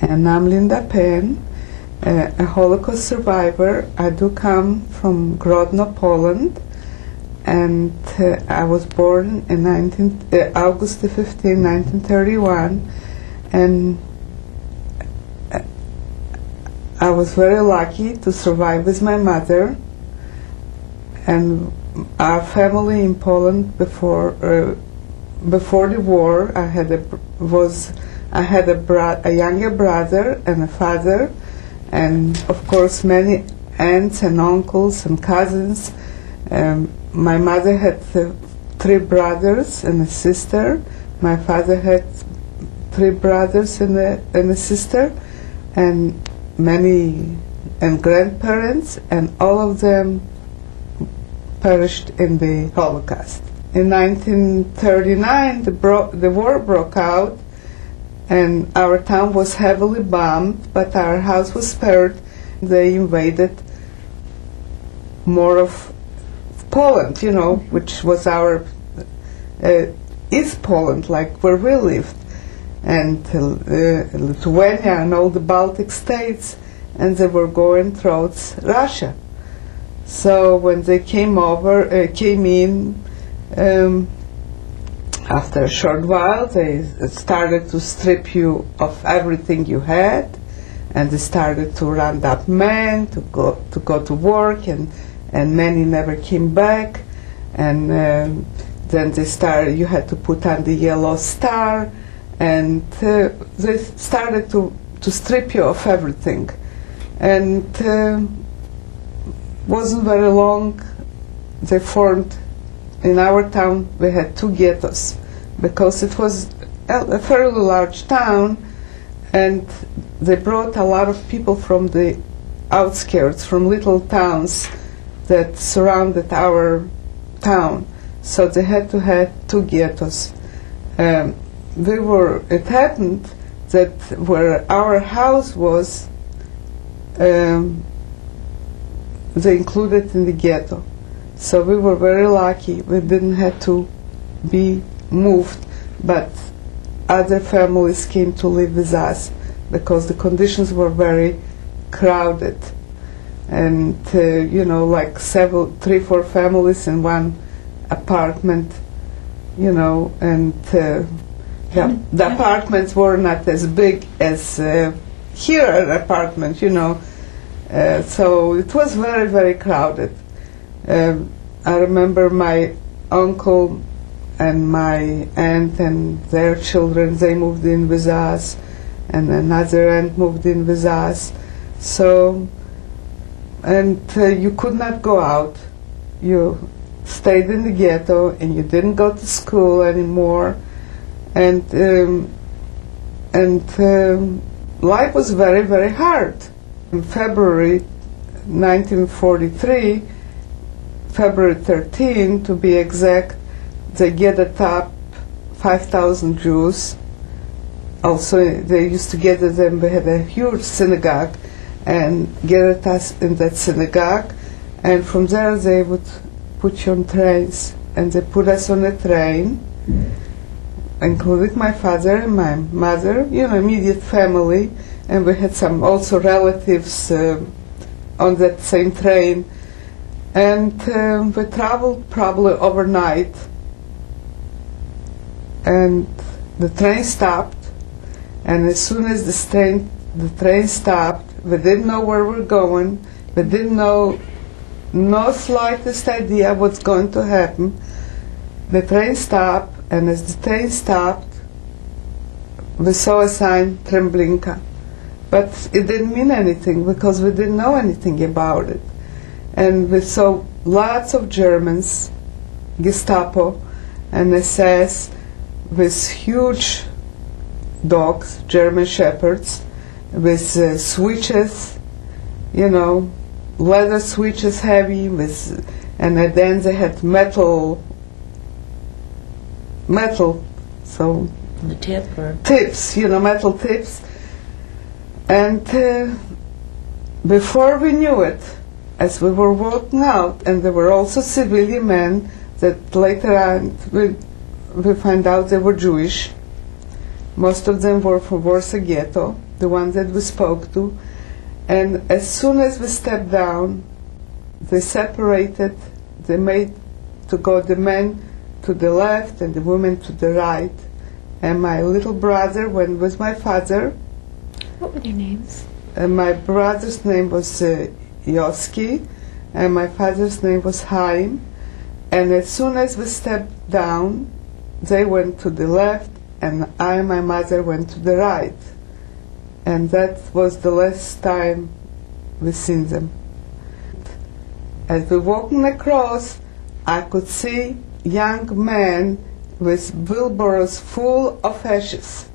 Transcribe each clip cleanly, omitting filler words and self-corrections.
And I'm Linda Penn, a Holocaust survivor. I do come from Grodno, Poland, and I was born in August 15, 1931, and I was very lucky to survive with my mother. And our family in Poland before the war, I had a younger brother and a father, and of course many aunts and uncles and cousins. My mother had 3 brothers and a sister. My father had 3 brothers and a sister, and grandparents, and all of them perished in the Holocaust. In 1939, the war broke out, and our town was heavily bombed, but our house was spared. They invaded more of Poland, which was our East Poland, like where we lived, and Lithuania and all the Baltic states, and they were going towards Russia. So when they came in, after a short while, they started to strip you of everything you had, and they started to round up men to go to work, and many never came back. And then you had to put on the yellow star, and they started to strip you of everything. And wasn't very long, they formed, in our town we had 2 ghettos, because it was a fairly large town, and they brought a lot of people from the outskirts, from little towns that surrounded our town. So they had to have 2 ghettos. It happened that where our house was, they included in the ghetto. So we were very lucky. We didn't have to be moved, but other families came to live with us because the conditions were very crowded. And, like 3-4 families in one apartment, and the apartments were not as big as here an apartment, so it was very, very crowded. I remember my uncle and my aunt and their children, they moved in with us, and another aunt moved in with us. So, and you could not go out. You stayed in the ghetto, and you didn't go to school anymore. And life was very, very hard. In February 1943, February 13 to be exact, they gathered up 5,000 Jews. Also, they used to gather them. We had a huge synagogue, and gathered us in that synagogue. And from there, they would put you on trains, and they put us on a train, including my father and my mother, immediate family, and we had some also relatives on that same train. And we traveled probably overnight, and the train stopped, and as soon as the train stopped, we didn't know where we were going. We didn't know no slightest idea what's going to happen. The train stopped, and as the train stopped, we saw a sign, Treblinka. But it didn't mean anything because we didn't know anything about it. And we saw lots of Germans, Gestapo and SS, with huge dogs, German shepherds, with switches, leather switches heavy, and then they had metal, so the tip or tips, metal tips. And before we knew it, as we were walking out, and there were also civilian men that later on we find out they were Jewish. Most of them were from Warsaw Ghetto, the ones that we spoke to. And as soon as we stepped down, they separated. They made to go the men to the left and the women to the right. And my little brother went with my father. What were their names? And my brother's name was Yoski, and my father's name was Hein. And as soon as we stepped down, they went to the left, and I and my mother went to the right. And that was the last time we seen them. As we walking across, I could see young men with wheelbarrows full of ashes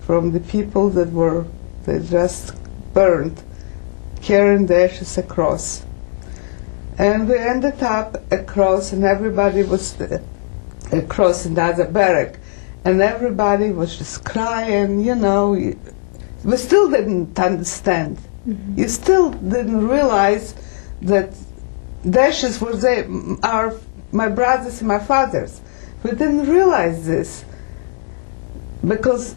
from the people that were, they just burned, carrying the ashes across. And we ended up across, and everybody was across in the other barrack, and everybody was just crying, you know. We still didn't understand. Mm-hmm. You still didn't realize that the ashes were there, my brothers and my father's. We didn't realize this. Because,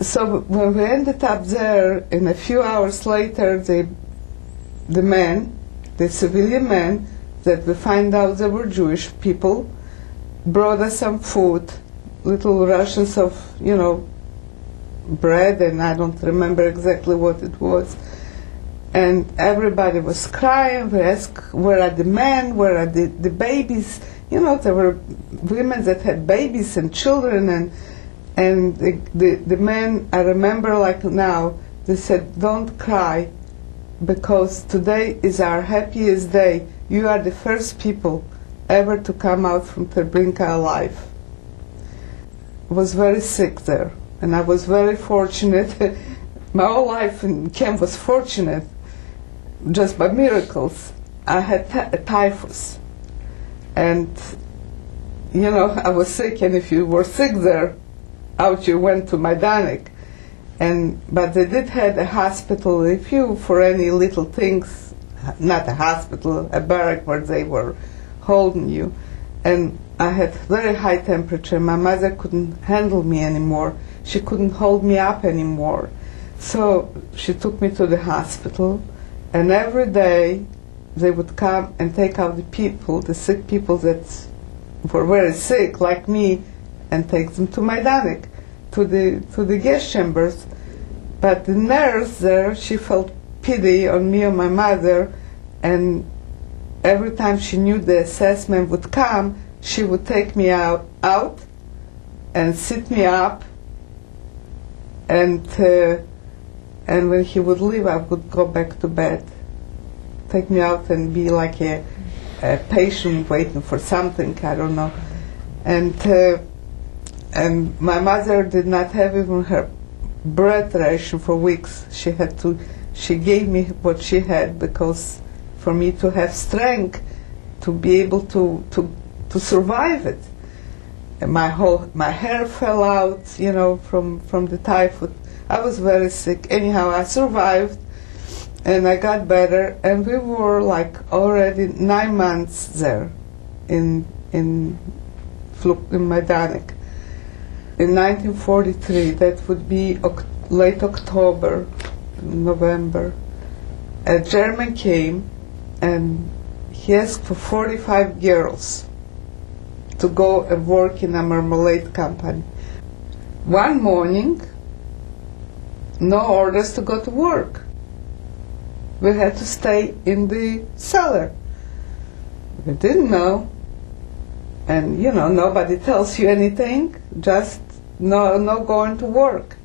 so when we ended up there, and a few hours later, the men, the civilian men, that we find out they were Jewish people, brought us some food, little rations of, you know, bread, and I don't remember exactly what it was. And everybody was crying. We asked, where are the men? Where are the babies? You know, there were women that had babies and children, and the men, I remember like now, they said, don't cry, because today is our happiest day. You are the first people ever to come out from Treblinka alive. I was very sick there, and I was very fortunate. My whole life in camp was fortunate, just by miracles. I had typhus, and you know, I was sick, and if you were sick there, out you went to Majdanek. But they did have a hospital, if you, for any little things, not a hospital, a barrack where they were holding you. And I had very high temperature. My mother couldn't handle me anymore. She couldn't hold me up anymore. So she took me to the hospital, and every day they would come and take out the people, the sick people that were very sick, like me, and take them to Majdanek, to the gas chambers. But the nurse there, she felt pity on me and my mother, and every time she knew the assessment would come, she would take me out and sit me up, and when he would leave, I would go back to bed. Take me out and be like a patient waiting for something, I don't know. And my mother did not have even her bread ration for weeks. She gave me what she had, because for me to have strength to be able to survive it. And my hair fell out, you know, from the typhoid. I was very sick. Anyhow, I survived, and I got better, and we were like already 9 months there in Majdanek. In 1943, that would be late October, November, a German came, and he asked for 45 girls to go and work in a marmalade company. One morning, no orders to go to work. We had to stay in the cellar. We didn't know. And, you know, nobody tells you anything, just no going to work.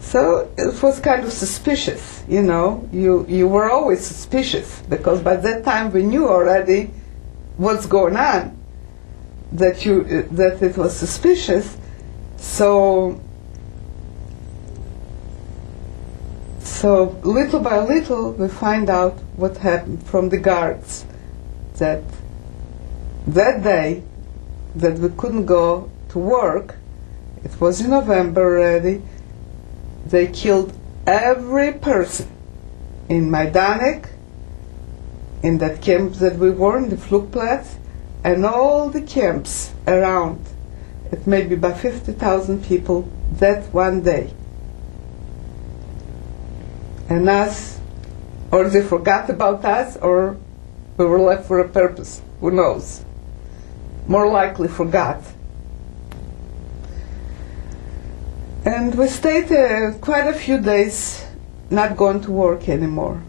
So it was kind of suspicious, you know. You were always suspicious, because by that time we knew already what's going on, that it was suspicious. So little by little we find out what happened from the guards, that day that we couldn't go to work, it was in November already, they killed every person in Majdanek, in that camp that we were in, the Flugplatz, and all the camps around. It may be by 50,000 people that one day. And us, or they forgot about us, or we were left for a purpose. Who knows? More likely forgot. And we stayed quite a few days not going to work anymore.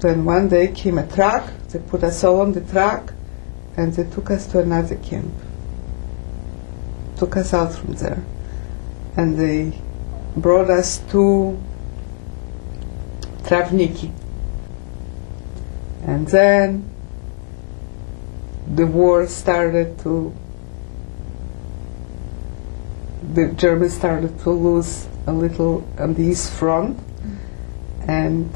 Then one day came a truck, they put us all on the truck, and they took us to another camp. Took us out from there. And they brought us to Travniki. And then the war started to, the Germans started to lose a little on the East Front, and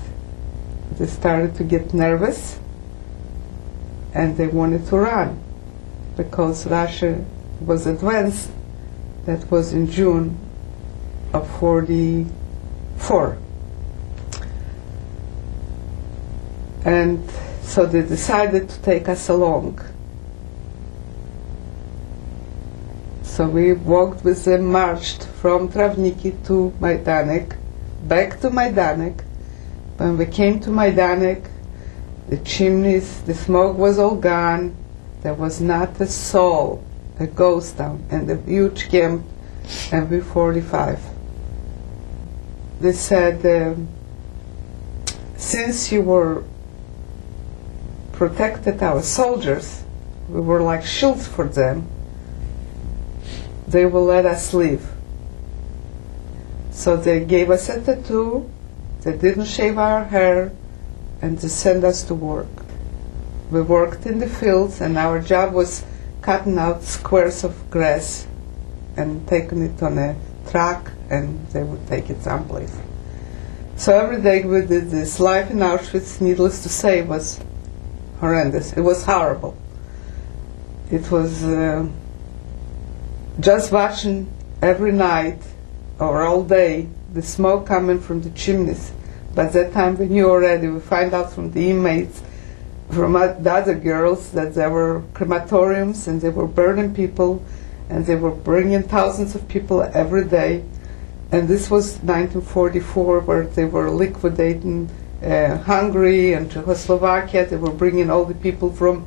they started to get nervous, and they wanted to run because Russia was advanced. That was in June of 44. And so they decided to take us along. So we walked with them, marched from Travniki to Majdanek, back to Majdanek. When we came to Majdanek, the chimneys, the smoke was all gone. There was not a soul, a ghost town, and a huge camp, MV45. They said, since you were protected our soldiers, we were like shields for them, they will let us leave. So they gave us a tattoo, they didn't shave our hair, and they sent us to work. We worked in the fields, and our job was cutting out squares of grass and taking it on a truck, and they would take it someplace. So every day we did this. Life in Auschwitz, needless to say, was horrendous. It was horrible. It was just watching every night or all day the smoke coming from the chimneys. By that time we knew already, we find out from the inmates, from the other girls, that there were crematoriums and they were burning people, and they were bringing thousands of people every day. And this was 1944, where they were liquidating Hungary and Czechoslovakia. They were bringing all the people from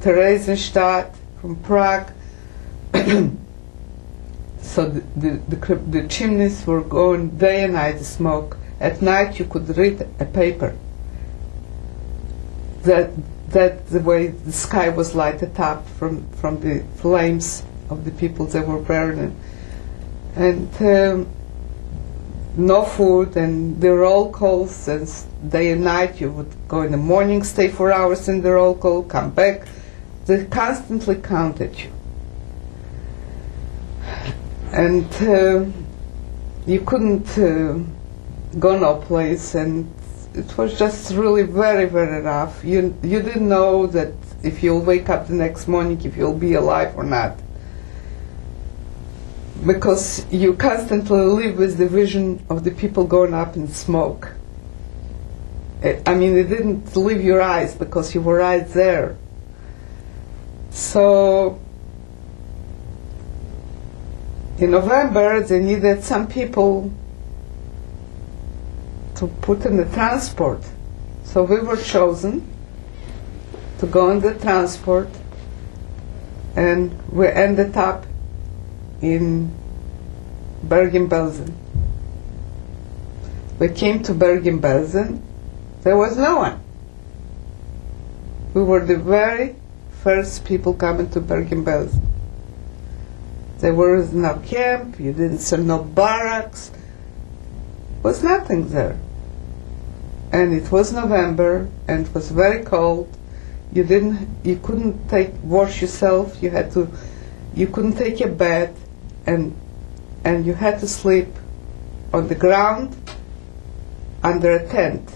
Theresienstadt, from Prague. So the chimneys were going day and night, the smoke. At night you could read a paper. That the way the sky was lighted up from the flames of the people they were burning. And no food, and the roll calls, and day and night you would go in the morning, stay 4 hours in the roll call, come back. They constantly counted you. And you couldn't go no place, and it was just really very, very rough. You didn't know that if you'll wake up the next morning, if you'll be alive or not. Because you constantly live with the vision of the people going up in smoke. I mean, it didn't leave your eyes because you were right there. So in November, they needed some people to put in the transport. So we were chosen to go on the transport, and we ended up in Bergen Belsen. We came to Bergen Belsen. There was no one. We were the very first people coming to Bergen Belsen. There was no camp, you didn't see no barracks. There was nothing there. And it was November, and it was very cold. You couldn't wash yourself. You couldn't take a bath, and you had to sleep on the ground under a tent.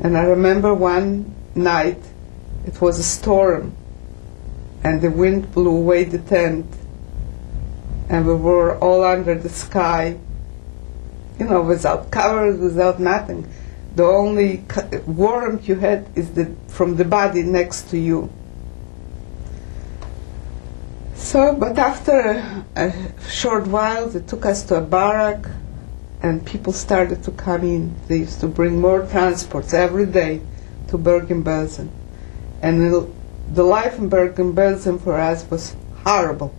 And I remember one night, it was a storm, and the wind blew away the tent, and we were all under the sky, without covers, without nothing. The only warmth you had is from the body next to you. So, but after a short while, they took us to a barrack, and people started to come in. They used to bring more transports every day to Bergen Belsen. And the life in Bergen Belsen for us was horrible,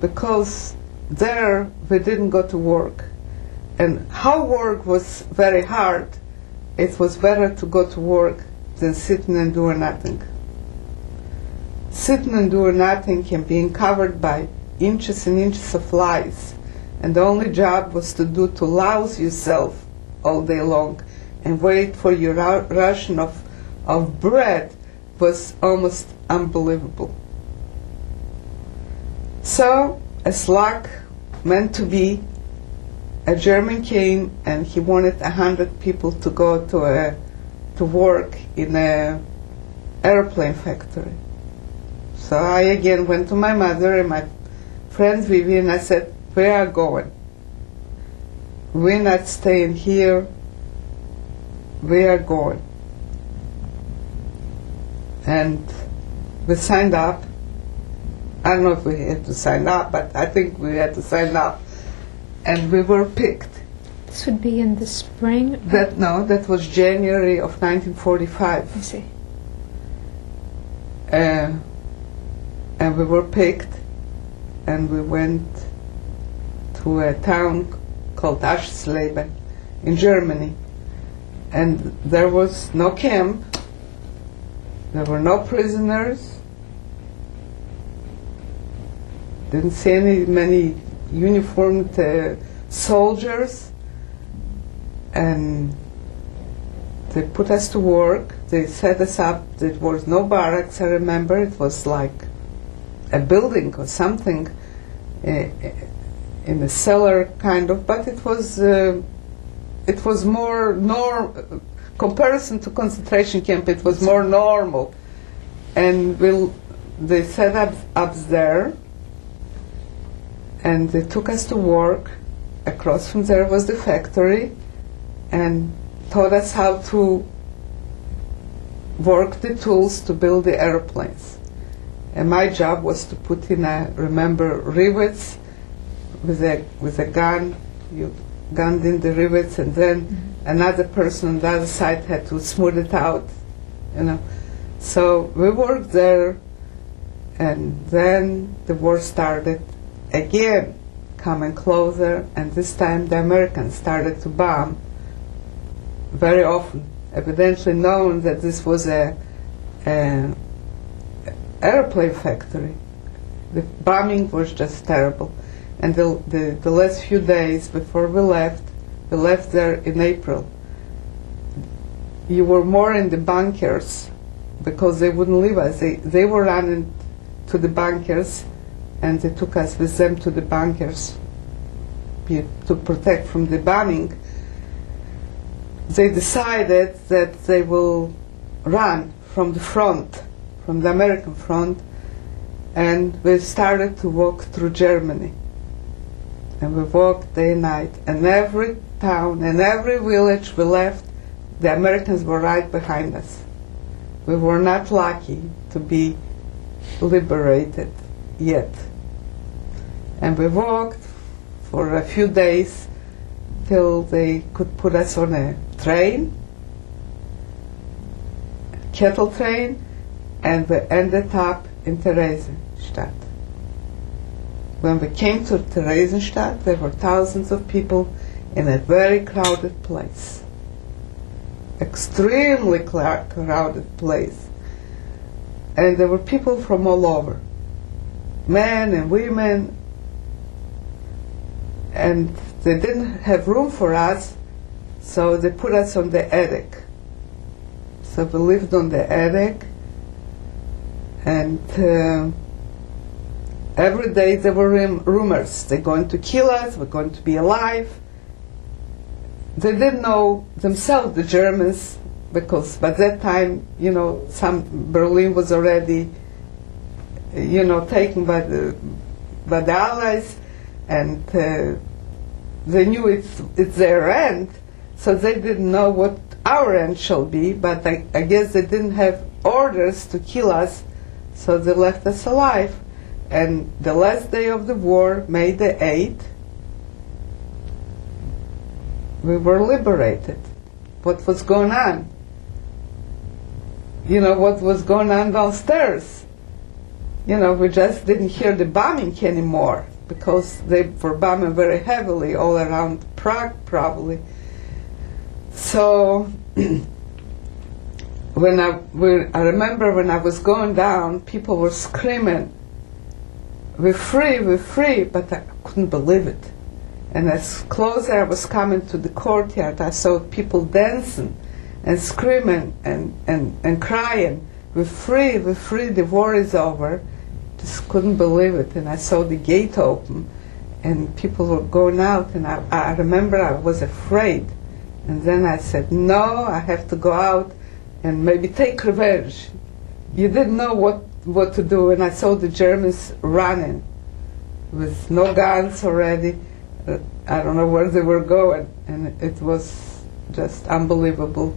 because there we didn't go to work. And how work was very hard, it was better to go to work than sitting and doing nothing. Sitting and doing nothing and being covered by inches and inches of lice, and the only job was to louse yourself all day long and wait for your ration of bread was almost unbelievable. So, as luck meant to be, a German came and he wanted 100 people to go to work in an airplane factory. So I again went to my mother and my friend Vivian. I said, "We are going. We're not staying here. We are going." And we signed up. I don't know if we had to sign up, but I think we had to sign up. And we were picked. This would be in the spring? That was January of 1945. I see. And we were picked, and we went to a town called Aschsleben in Germany. And there was no camp, there were no prisoners, didn't see many uniformed soldiers, and they put us to work. They set us up. There was no barracks, I remember. It was like a building or something in a cellar kind of, but it was more comparison to concentration camp, it was more normal. And they set up there, and they took us to work. Across from there was the factory, and taught us how to work the tools to build the airplanes. And my job was to put in, rivets with a gun. You gunned in the rivets, and then another person on the other side had to smooth it out, So we worked there, and then the war started again, coming closer, and this time the Americans started to bomb very often, evidently knowing that this was an airplane factory. The bombing was just terrible. And the last few days before we left there in April. You were more in the bunkers because they wouldn't leave us. They were running to the bunkers, and they took us with them to the bunkers to protect from the bombing. They decided that they will run from the front, from the American front, and we started to walk through Germany. And we walked day and night, and every town and every village we left, the Americans were right behind us. We were not lucky to be liberated yet. And we walked for a few days till they could put us on a train, cattle train, and we ended up in Theresienstadt. When we came to Theresienstadt, there were thousands of people in a very crowded place. Extremely crowded place. And there were people from all over, men and women, and they didn't have room for us, so they put us on the attic. So we lived on the attic, and every day there were rumors. They're going to kill us, we're going to be alive. They didn't know themselves, the Germans, because by that time, Berlin was already, taken by the Allies, and they knew it's their end, so they didn't know what our end shall be, but I guess they didn't have orders to kill us, so they left us alive. And the last day of the war, May the 8th, we were liberated. What was going on? You know, what was going on downstairs? You know, we just didn't hear the bombing anymore because they were bombing very heavily all around Prague, probably. So when I remember when I was going down, people were screaming, we're free, but I couldn't believe it. And as closer I was coming to the courtyard, I saw people dancing and screaming and crying, we're free, the war is over. Just couldn't believe it. And I saw the gate open and people were going out, and I remember I was afraid. And then I said, no, I have to go out and maybe take revenge. You didn't know what to do. And I saw the Germans running with no guns already. I don't know where they were going. And it was just unbelievable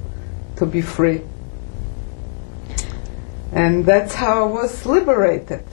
to be free. And that's how I was liberated.